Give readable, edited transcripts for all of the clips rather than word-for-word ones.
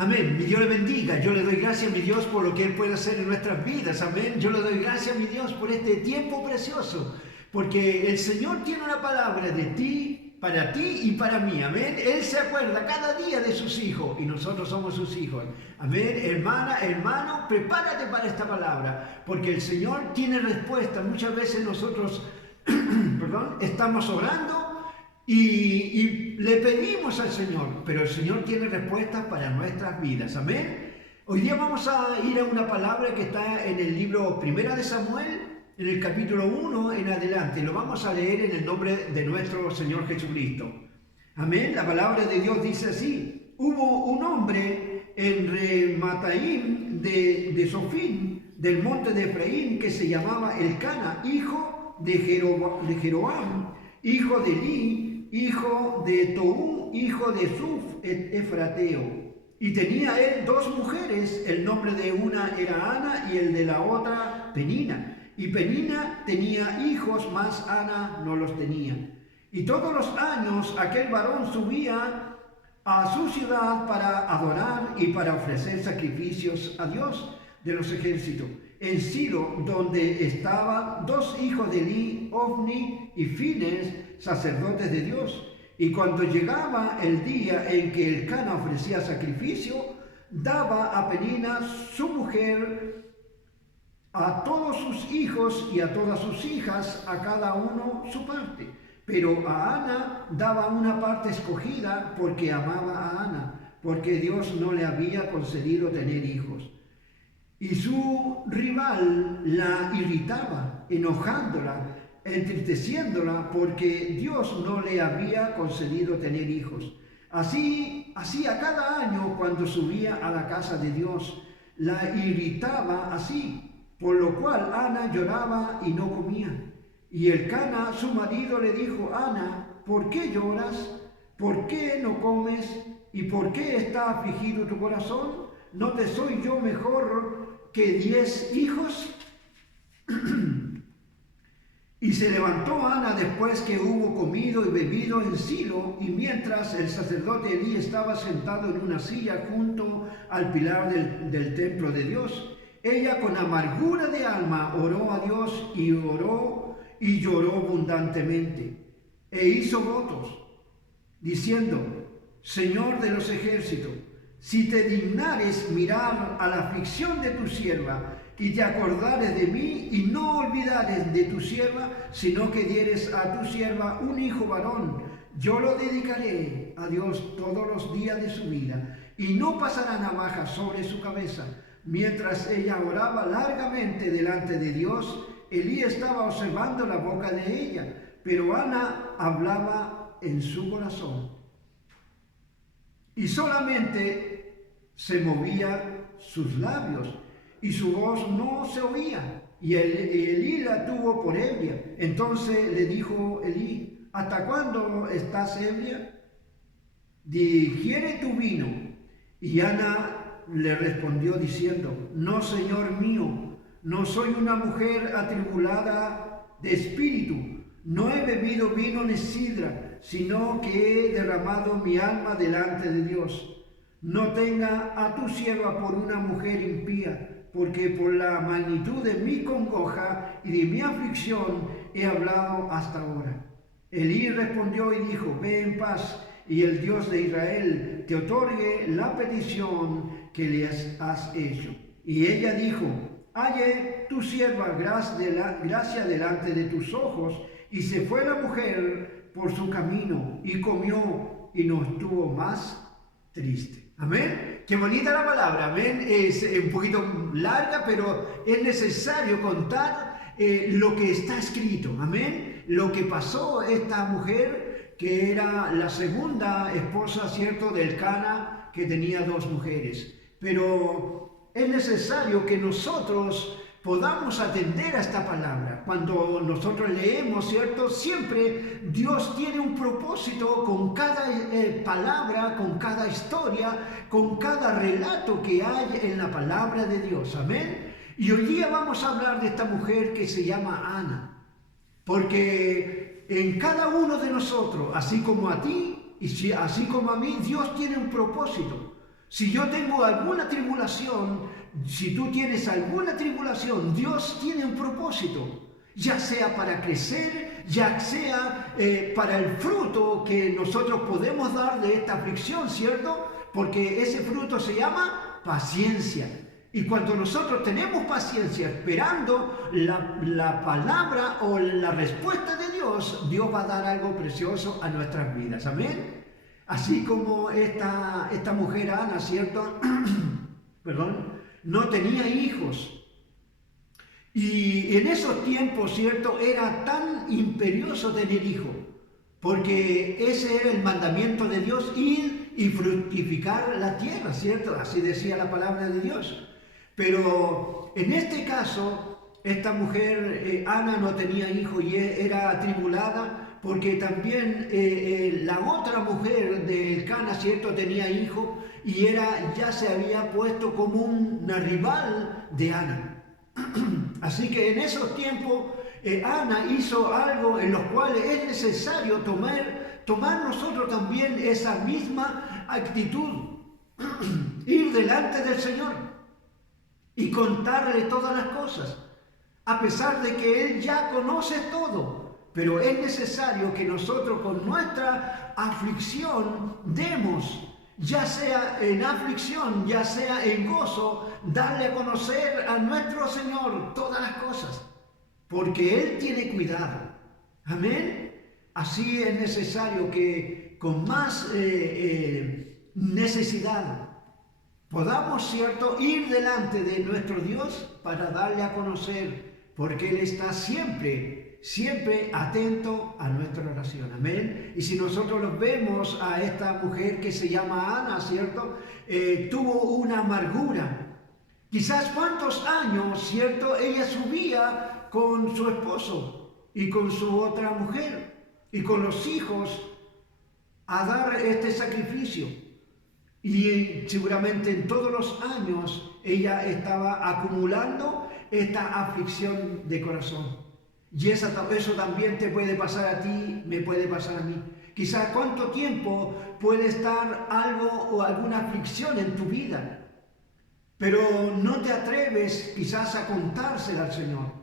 Amén. Mi Dios le bendiga. Yo le doy gracias a mi Dios por lo que Él puede hacer en nuestras vidas. Amén. Yo le doy gracias a mi Dios por este tiempo precioso. Porque el Señor tiene una palabra de ti, para ti y para mí. Amén. Él se acuerda cada día de sus hijos y nosotros somos sus hijos. Amén. Hermana, hermano, prepárate para esta palabra. Porque el Señor tiene respuesta. Muchas veces nosotros estamos orando. Y le pedimos al Señor, pero el Señor tiene respuestas para nuestras vidas. Amén. Hoy día vamos a ir a una palabra que está en el libro Primera de Samuel, en el capítulo 1 en adelante. Lo vamos a leer en el nombre de nuestro Señor Jesucristo. Amén. La palabra de Dios dice así: hubo un hombre en Remataim de Sofín, del monte de Efraín, que se llamaba Elcana, hijo de Jeroam, hijo de Eli, hijo de Toú, hijo de Suf, Efrateo. Y tenía él dos mujeres, el nombre de una era Ana y el de la otra Penina. Y Penina tenía hijos, mas Ana no los tenía. Y todos los años aquel varón subía a su ciudad para adorar y para ofrecer sacrificios a Dios de los ejércitos, en Silo, donde estaban dos hijos de Eli, Ofni y Fines, sacerdotes de Dios. Y cuando llegaba el día en que Elcana ofrecía sacrificio, daba a Penina, su mujer, a todos sus hijos y a todas sus hijas, a cada uno su parte. Pero a Ana daba una parte escogida porque amaba a Ana, porque Dios no le había concedido tener hijos. Y su rival la irritaba, enojándola, entristeciéndola, porque Dios no le había concedido tener hijos. Así hacía cada año cuando subía a la casa de Dios, la irritaba así, por lo cual Ana lloraba y no comía. Y Elcana, su marido, le dijo: Ana, ¿por qué lloras? ¿Por qué no comes? ¿Y por qué está afligido tu corazón? ¿No te soy yo mejor que 10 hijos? Y se levantó Ana después que hubo comido y bebido en Silo, y mientras el sacerdote Elí estaba sentado en una silla junto al pilar del templo de Dios, ella con amargura de alma oró a Dios y lloró abundantemente, e hizo votos, diciendo: Señor de los ejércitos, si te dignares mirar a la aflicción de tu sierva, y te acordares de mí, y no olvidares de tu sierva, sino que dieres a tu sierva un hijo varón, yo lo dedicaré a Dios todos los días de su vida, y no pasará navaja sobre su cabeza. Mientras ella oraba largamente delante de Dios, Elí estaba observando la boca de ella, pero Ana hablaba en su corazón, y solamente se movía sus labios, y su voz no se oía. Y Elí la tuvo por ebria. Entonces le dijo Elí: ¿hasta cuándo estás ebria? Digiere tu vino. Y Ana le respondió diciendo: No, Señor mío, no soy una mujer atribulada de espíritu. No he bebido vino ni sidra, sino que he derramado mi alma delante de Dios. No tenga a tu sierva por una mujer impía, porque por la magnitud de mi congoja y de mi aflicción he hablado hasta ahora. Elí respondió y dijo: Ve en paz, y el Dios de Israel te otorgue la petición que le has hecho. Y ella dijo: Halle tu sierva gracia delante de tus ojos. Y se fue la mujer por su camino, y comió, y no estuvo más triste. Amén. Qué bonita la palabra. Amén. Es un poquito larga, pero es necesario contar lo que está escrito. Amén. Lo que pasó esta mujer, que era la segunda esposa, ¿cierto?, de Elcana, que tenía dos mujeres. Pero es necesario que nosotros podamos atender a esta palabra. Cuando nosotros leemos, ¿cierto?, siempre Dios tiene un propósito con cada palabra, con cada historia, con cada relato que hay en la palabra de Dios. Amén. Y hoy día vamos a hablar de esta mujer que se llama Ana, porque en cada uno de nosotros, así como a ti y así como a mí, Dios tiene un propósito. Si yo tengo alguna tribulación, si tú tienes alguna tribulación, Dios tiene un propósito, ya sea para crecer, ya sea para el fruto que nosotros podemos dar de esta aflicción, ¿cierto? Porque ese fruto se llama paciencia. Y cuando nosotros tenemos paciencia esperando la palabra o la respuesta de Dios, Dios va a dar algo precioso a nuestras vidas. Amén. Así como esta mujer Ana, ¿cierto? Perdón, no tenía hijos. Y en esos tiempos, ¿cierto? Era tan imperioso tener hijos, porque ese era el mandamiento de Dios, ir y fructificar la tierra, ¿cierto? Así decía la palabra de Dios. Pero en este caso, esta mujer, Ana, no tenía hijo y era atribulada porque también la otra mujer del Cana, ¿cierto?, tenía hijo y ya se había puesto como una rival de Ana. Así que en esos tiempos, Ana hizo algo en los cuales es necesario tomar nosotros también esa misma actitud, ir delante del Señor y contarle todas las cosas, a pesar de que Él ya conoce todo. Pero es necesario que nosotros con nuestra aflicción demos, ya sea en aflicción, ya sea en gozo, darle a conocer a nuestro Señor todas las cosas, porque Él tiene cuidado. Amén. Así es necesario que con más necesidad podamos, ¿cierto?, ir delante de nuestro Dios para darle a conocer, porque Él está siempre atento a nuestra oración. Amén. Y si nosotros los vemos a esta mujer que se llama Ana, ¿cierto?, tuvo una amargura. Quizás cuántos años, ¿cierto?, ella subía con su esposo y con su otra mujer y con los hijos a dar este sacrificio. Y seguramente en todos los años ella estaba acumulando esta aflicción de corazón. Y eso también te puede pasar a ti, me puede pasar a mí. Quizás cuánto tiempo puede estar algo o alguna aflicción en tu vida, pero no te atreves quizás a contársela al Señor.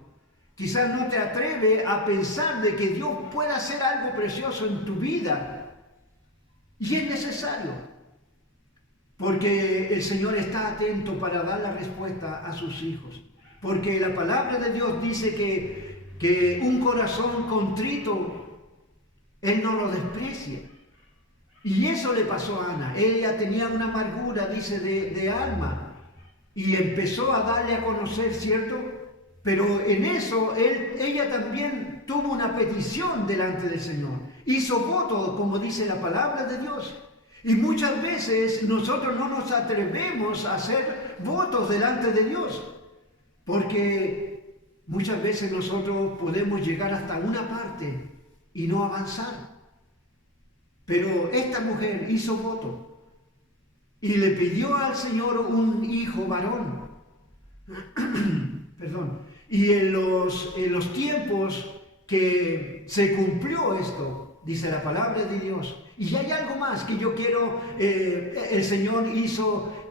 Quizás no te atreves a pensar de que Dios pueda hacer algo precioso en tu vida. Y es necesario. Porque el Señor está atento para dar la respuesta a sus hijos. Porque la palabra de Dios dice que un corazón contrito, Él no lo desprecia. Y eso le pasó a Ana. Ella tenía una amargura, dice, de alma. Y empezó a darle a conocer, ¿cierto? Pero en eso ella también tuvo una petición delante del Señor. Hizo voto, como dice la palabra de Dios. Y muchas veces nosotros no nos atrevemos a hacer votos delante de Dios, porque muchas veces nosotros podemos llegar hasta una parte y no avanzar. Pero esta mujer hizo voto y le pidió al Señor un hijo varón. Perdón. Y en los tiempos que se cumplió esto, dice la palabra de Dios. Y hay algo más que yo quiero, el Señor hizo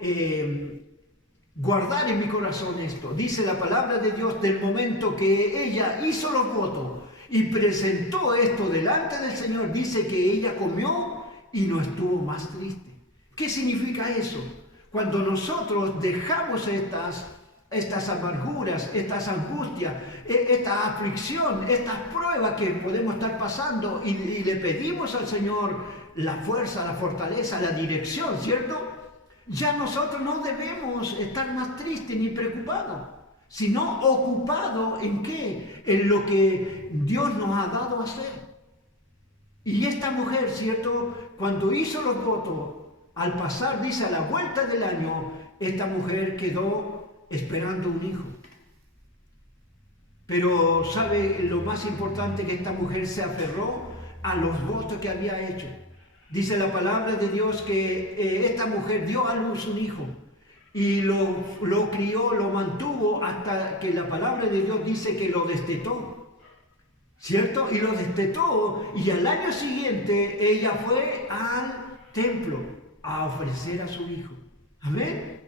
guardar en mi corazón esto. Dice la palabra de Dios, del momento que ella hizo los votos y presentó esto delante del Señor, dice que ella comió y no estuvo más triste. ¿Qué significa eso? Cuando nosotros dejamos estas amarguras, estas angustias, esta aflicción, estas pruebas que podemos estar pasando y le pedimos al Señor la fuerza, la fortaleza, la dirección, ¿cierto? Ya nosotros no debemos estar más tristes ni preocupados, sino ocupados ¿en qué? En lo que Dios nos ha dado a hacer. Y esta mujer, ¿cierto?, cuando hizo los votos, al pasar, dice, a la vuelta del año, esta mujer quedó esperando un hijo. Pero, ¿sabe lo más importante? Que esta mujer se aferró a los votos que había hecho. Dice la palabra de Dios que esta mujer dio a luz un hijo y lo crió, lo mantuvo hasta que la palabra de Dios dice que lo destetó, ¿cierto? Y lo destetó y al año siguiente ella fue al templo a ofrecer a su hijo. Amén.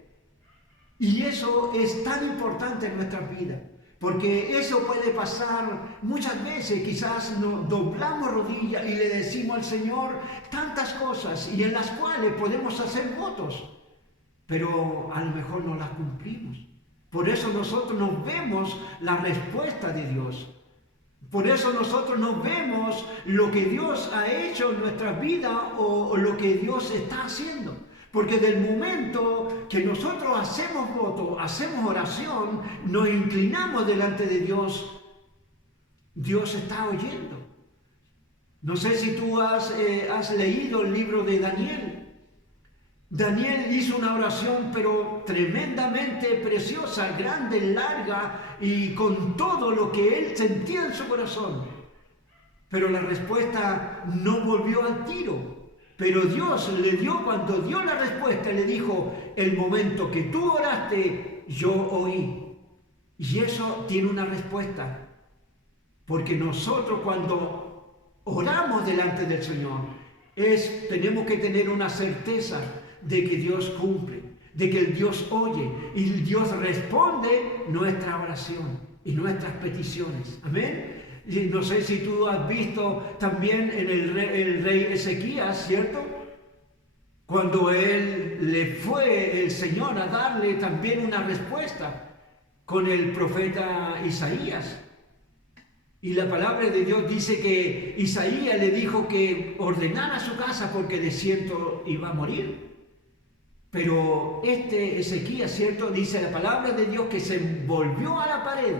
Y eso es tan importante en nuestra vida, porque eso puede pasar muchas veces. Quizás nos doblamos rodillas y le decimos al Señor tantas cosas y en las cuales podemos hacer votos, pero a lo mejor no las cumplimos. Por eso nosotros no vemos la respuesta de Dios. Por eso nosotros no vemos lo que Dios ha hecho en nuestra vida o lo que Dios está haciendo. Porque del momento que nosotros hacemos voto, hacemos oración, nos inclinamos delante de Dios, Dios está oyendo. No sé si tú has leído el libro de Daniel. Daniel hizo una oración pero tremendamente preciosa, grande, larga y con todo lo que él sentía en su corazón. Pero la respuesta no volvió al tiro. Pero Dios le dio, cuando dio la respuesta, le dijo: el momento que tú oraste, yo oí. Y eso tiene una respuesta. Porque nosotros cuando oramos delante del Señor, tenemos que tener una certeza de que Dios cumple, de que el Dios oye y Dios responde nuestra oración y nuestras peticiones. Amén. Y no sé si tú has visto también en el rey Ezequías, ¿cierto? Cuando le fue el Señor a darle también una respuesta con el profeta Isaías. Y la palabra de Dios dice que Isaías le dijo que ordenara su casa porque de cierto iba a morir. Pero Ezequías, ¿cierto? Dice la palabra de Dios que se volvió a la pared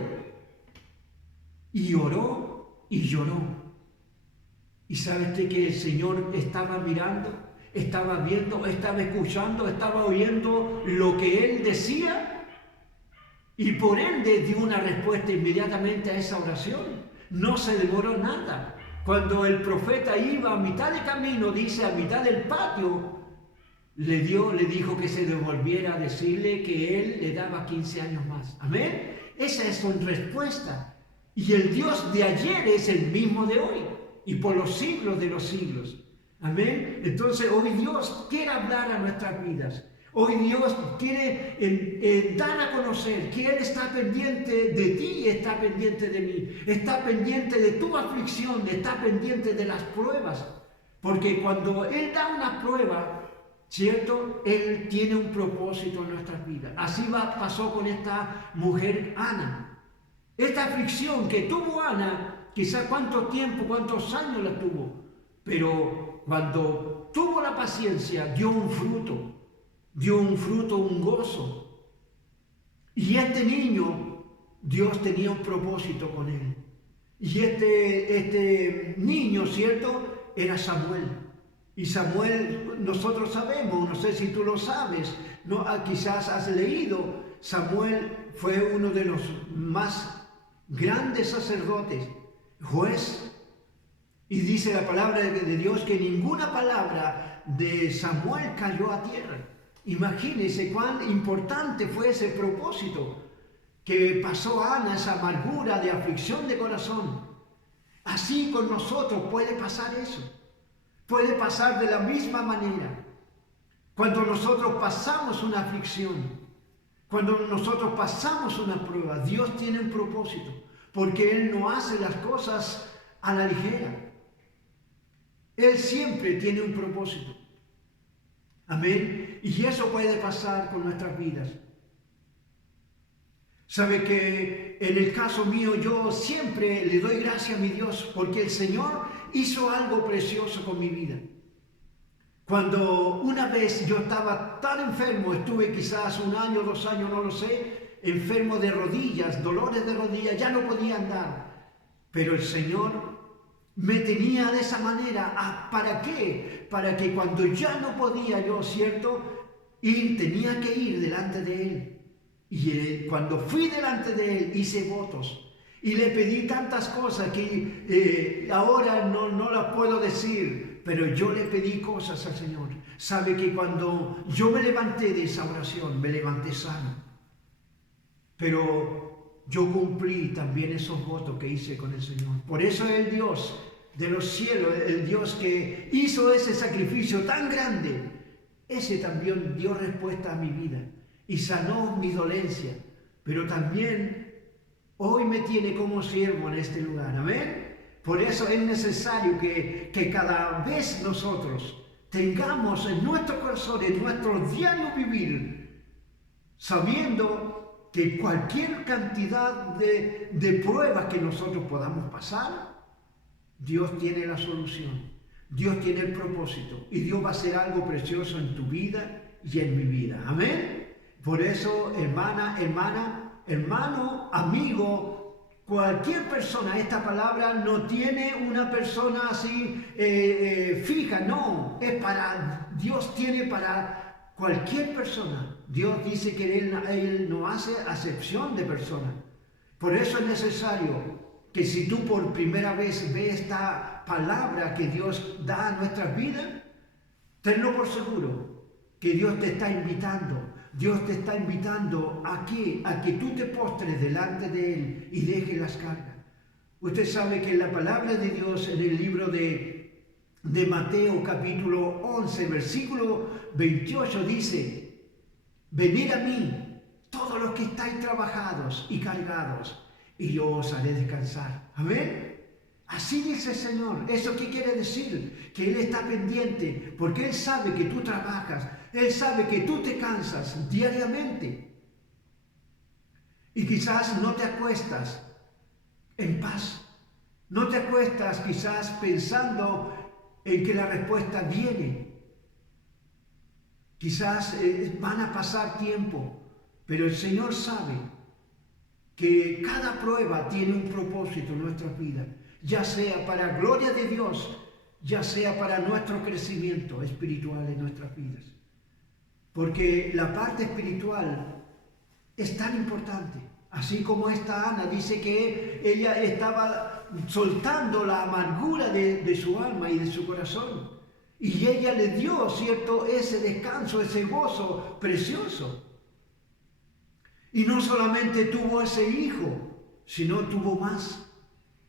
y oró y lloró. ¿Y sabe usted que el Señor estaba mirando, estaba viendo, estaba escuchando, estaba oyendo lo que él decía? Y por ende dio una respuesta inmediatamente a esa oración. No se demoró nada. Cuando el profeta iba a mitad de camino, dice, a mitad del patio, le dijo que se devolviera a decirle que él le daba 15 años más. Amén. Esa es su respuesta. Y el Dios de ayer es el mismo de hoy y por los siglos de los siglos. Amén. Entonces hoy Dios quiere hablar a nuestras vidas. Hoy Dios quiere dar a conocer que Él está pendiente de ti y está pendiente de mí. Está pendiente de tu aflicción, está pendiente de las pruebas. Porque cuando Él da una prueba, ¿cierto? Él tiene un propósito en nuestras vidas. Así pasó con esta mujer Ana. Esta aflicción que tuvo Ana, quizás cuántos años la tuvo, pero cuando tuvo la paciencia, dio un fruto, un gozo. Y este niño, Dios tenía un propósito con él. Y este niño, ¿cierto? Era Samuel. Y Samuel, nosotros sabemos, no sé si tú lo sabes, no, quizás has leído, Samuel fue uno de los más grandes sacerdotes, juez. Y dice la palabra de Dios que ninguna palabra de Samuel cayó a tierra. Imagínense cuán importante fue ese propósito que pasó a Ana, esa amargura de aflicción de corazón. Así con nosotros puede pasar eso. Puede pasar de la misma manera. Cuando nosotros pasamos una aflicción, cuando nosotros pasamos una prueba, Dios tiene un propósito, porque Él no hace las cosas a la ligera. Él siempre tiene un propósito. Amén. Y eso puede pasar con nuestras vidas. Sabe que en el caso mío yo siempre le doy gracias a mi Dios porque el Señor hizo algo precioso con mi vida. Cuando una vez yo estaba tan enfermo, estuve quizás 1 año, 2 años, no lo sé, enfermo de rodillas, dolores de rodillas, ya no podía andar. Pero el Señor me tenía de esa manera. ¿Para qué? Para que cuando ya no podía yo, ¿cierto? Tenía que ir delante de Él. Y cuando fui delante de Él, hice votos. Y le pedí tantas cosas que ahora no las puedo decir, pero yo le pedí cosas al Señor. Sabe que cuando yo me levanté de esa oración, me levanté sano. Pero yo cumplí también esos votos que hice con el Señor. Por eso es el Dios de los cielos, el Dios que hizo ese sacrificio tan grande, ese también dio respuesta a mi vida y sanó mi dolencia, pero también hoy me tiene como siervo en este lugar. Amén. Por eso es necesario que cada vez nosotros tengamos en nuestro corazón, en nuestro diario vivir, sabiendo que cualquier cantidad de pruebas que nosotros podamos pasar, Dios tiene la solución, Dios tiene el propósito y Dios va a hacer algo precioso en tu vida y en mi vida. Amén. Por eso, hermana, hermano, amigo, cualquier persona, esta palabra no tiene una persona así fija, no, es para, Dios tiene para cualquier persona. Dios dice que Él no hace acepción de personas. Por eso es necesario que si tú por primera vez ves esta palabra que Dios da a nuestras vidas, tenlo por seguro que Dios te está invitando. Dios te está invitando a que tú te postres delante de Él y dejes las cargas. Usted sabe que la palabra de Dios en el libro de Mateo capítulo 11, versículo 28 dice: venid a mí, todos los que estáis trabajados y cargados, y yo os haré descansar. Amén. Así dice el Señor. ¿Eso qué quiere decir? Que Él está pendiente, porque Él sabe que tú trabajas, Él sabe que tú te cansas diariamente. Y quizás no te acuestas en paz. No te acuestas quizás pensando en que la respuesta viene. Quizás van a pasar tiempo, pero el Señor sabe que cada prueba tiene un propósito en nuestras vidas, ya sea para gloria de Dios, ya sea para nuestro crecimiento espiritual en nuestras vidas. Porque la parte espiritual es tan importante. Así como esta Ana dice que ella estaba soltando la amargura de su alma y de su corazón. Y ella le dio, ¿cierto?, ese descanso, ese gozo precioso. Y no solamente tuvo ese hijo, sino tuvo más.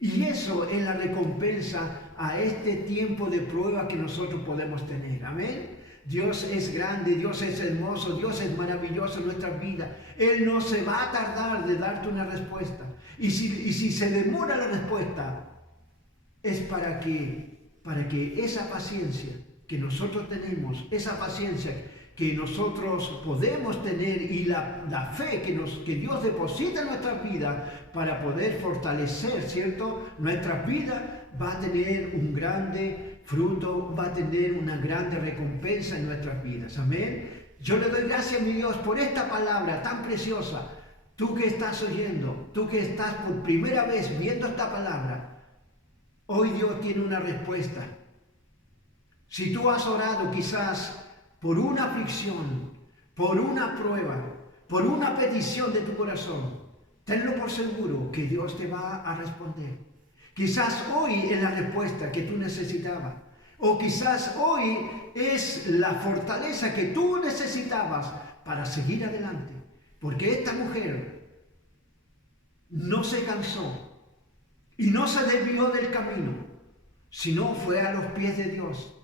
Y eso es la recompensa a este tiempo de prueba que nosotros podemos tener. Amén. Dios es grande, Dios es hermoso, Dios es maravilloso en nuestras vidas. Él no se va a tardar de darte una respuesta. Y si se demora la respuesta, es para que esa paciencia que nosotros tenemos, esa paciencia que nosotros podemos tener y la fe que Dios deposita en nuestras vidas para poder fortalecer, ¿cierto?, nuestras vidas, va a tener un grande fruto, va a tener una grande recompensa en nuestras vidas. Amén. Yo le doy gracias a mi Dios por esta palabra tan preciosa. Tú que estás oyendo, tú que estás por primera vez viendo esta palabra, hoy Dios tiene una respuesta. Si tú has orado quizás por una aflicción, por una prueba, por una petición de tu corazón, tenlo por seguro que Dios te va a responder. Quizás hoy es la respuesta que tú necesitabas, o quizás hoy es la fortaleza que tú necesitabas para seguir adelante, porque esta mujer no se cansó y no se desvió del camino, sino fue a los pies de Dios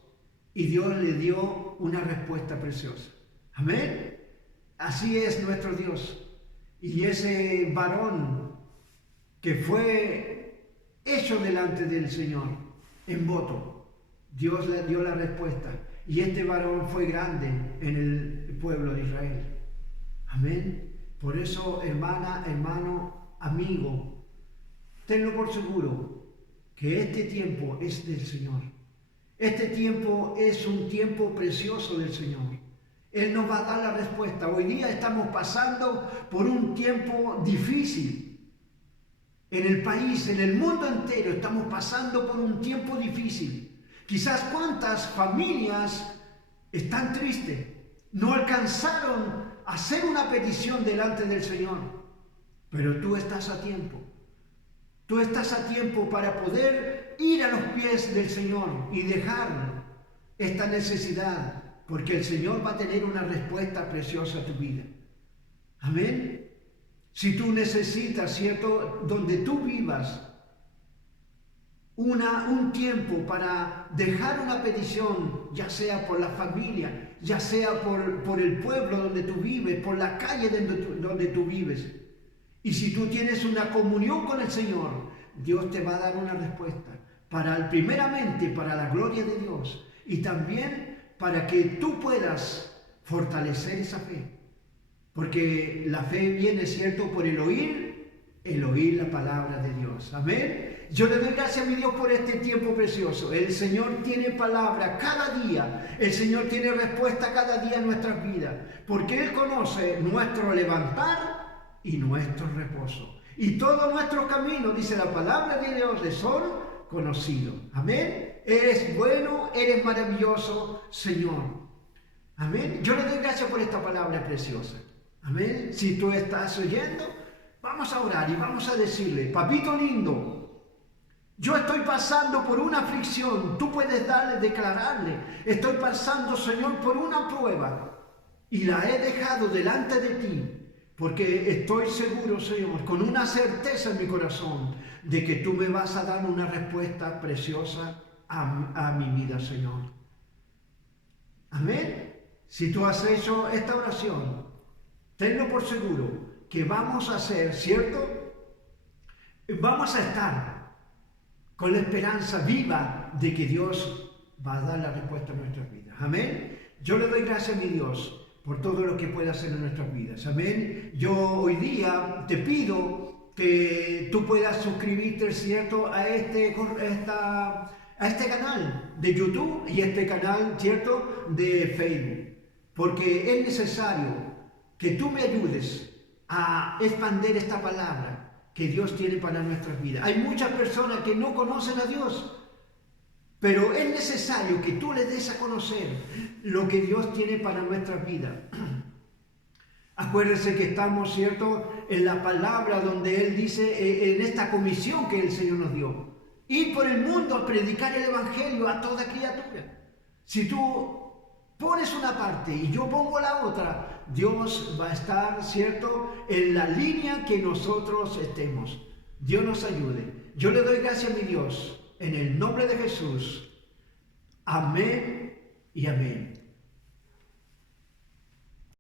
y Dios le dio una respuesta preciosa. Amén. Así es nuestro Dios. Y ese varón que fue hecho delante del Señor en voto, Dios le dio la respuesta. Y este varón fue grande en el pueblo de Israel. Amén. Por eso, hermana, hermano, amigo, tenlo por seguro que este tiempo es del Señor. Este tiempo es un tiempo precioso del Señor. Él nos va a dar la respuesta. Hoy día estamos pasando por un tiempo difícil. En el país, en el mundo entero, estamos pasando por un tiempo difícil. Quizás cuántas familias están tristes, no alcanzaron a hacer una petición delante del Señor. Pero tú estás a tiempo. Tú estás a tiempo para poder ir a los pies del Señor y dejar esta necesidad, porque el Señor va a tener una respuesta preciosa a tu vida. Amén. Si tú necesitas, ¿cierto?, donde tú vivas, un tiempo para dejar una petición, ya sea por la familia, ya sea por el pueblo donde tú vives, por la calle donde tú vives. Y si tú tienes una comunión con el Señor, Dios te va a dar una respuesta, primeramente para la gloria de Dios y también para que tú puedas fortalecer esa fe. Porque la fe viene, ¿cierto?, por el oír la palabra de Dios. Amén. Yo le doy gracias a mi Dios por este tiempo precioso. El Señor tiene palabra cada día. El Señor tiene respuesta cada día en nuestras vidas. Porque Él conoce nuestro levantar y nuestro reposo. Y todos nuestros caminos, dice la palabra de Dios, le son conocidos. Amén. Eres bueno, eres maravilloso, Señor. Amén. Yo le doy gracias por esta palabra preciosa. Amén. Si tú estás oyendo, vamos a orar y vamos a decirle: papito lindo, yo estoy pasando por una aflicción. Tú puedes declararle: estoy pasando, Señor, por una prueba y la he dejado delante de ti, porque estoy seguro, Señor, con una certeza en mi corazón, de que tú me vas a dar una respuesta preciosa a mi vida, Señor. Amén. Si tú has hecho esta oración, tenlo por seguro que vamos a hacer, ¿cierto? Vamos a estar con la esperanza viva de que Dios va a dar la respuesta a nuestras vidas. Amén. Yo le doy gracias a mi Dios por todo lo que puede hacer en nuestras vidas. Amén. Yo hoy día te pido que tú puedas suscribirte, ¿cierto?, a este canal de YouTube y este canal, ¿cierto?, de Facebook. Porque es necesario que tú me ayudes a expandir esta palabra que Dios tiene para nuestras vidas. Hay muchas personas que no conocen a Dios, pero es necesario que tú les des a conocer lo que Dios tiene para nuestras vidas. Acuérdense que estamos, ¿cierto?, en la palabra donde Él dice, en esta comisión que el Señor nos dio: ir por el mundo a predicar el Evangelio a toda criatura. Si tú pones una parte y yo pongo la otra, Dios va a estar, ¿cierto?, en la línea que nosotros estemos. Dios nos ayude. Yo le doy gracias a mi Dios en el nombre de Jesús. Amén y amén.